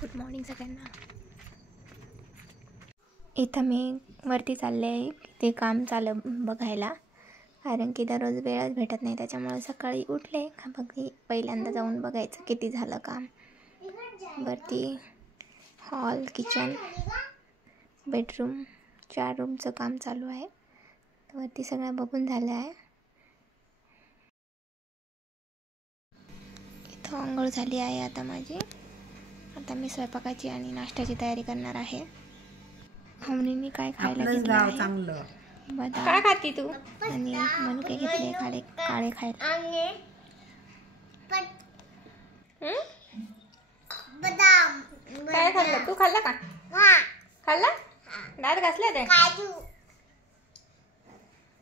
Good morning सगळ्यांना. इथं मी वरती चालले आहे ते काम चालू बघायला, कारण की दररोज वेळच भेटत नाही. त्याच्यामुळे सकाळी उठले का पहिल्यांदा जाऊन बघायचं किती झालं काम. वरती हॉल, किचन, बेडरूम 4 रूमचं काम चालू आहे. वरती सगळं बघून झालं आहे. इथं अंघोळ झाली आहे आता माझी. आता मी स्वयंपाकाची आणि नाश्त्याची तयारी करणार आहे. हमनीने काय खायला घेतलं आहे? बदाम. काय खाती तू? आणि मनुके घेतले काळे खायला. बदाम. काय खाल्लं तू? खाल्ला का? खाल्ला? दात घासले ते?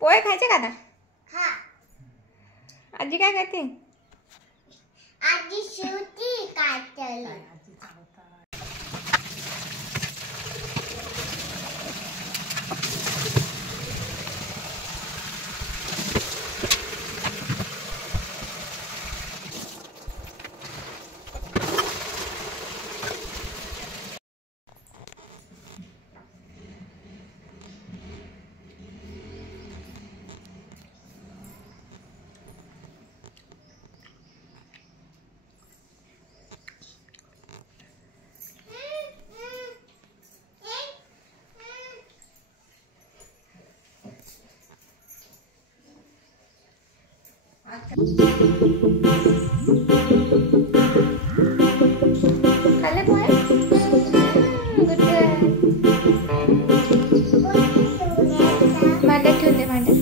पोहे खायचे का आता? आजी काय करते? आजी शिवती काढते. खाल्ले पोहे? Good girl. भांड्यात ठेवून दे, भांड्यात.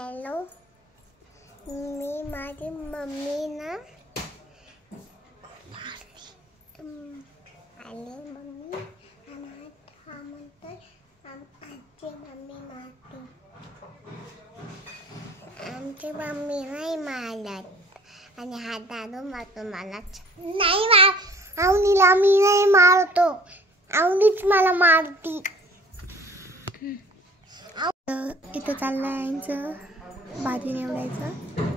हॅलो, मी माझी मम्मी ना आले. मम्मी हा म्हणतोय आमची मम्मी मारते. आमची मम्मी नाही मारत आणि हा दादू मारतो मला. नाही आवनीला मी नाही मारतो, आवनीच मला मारती. इथं चाललं आहे यांचं भाजी निवडायचं.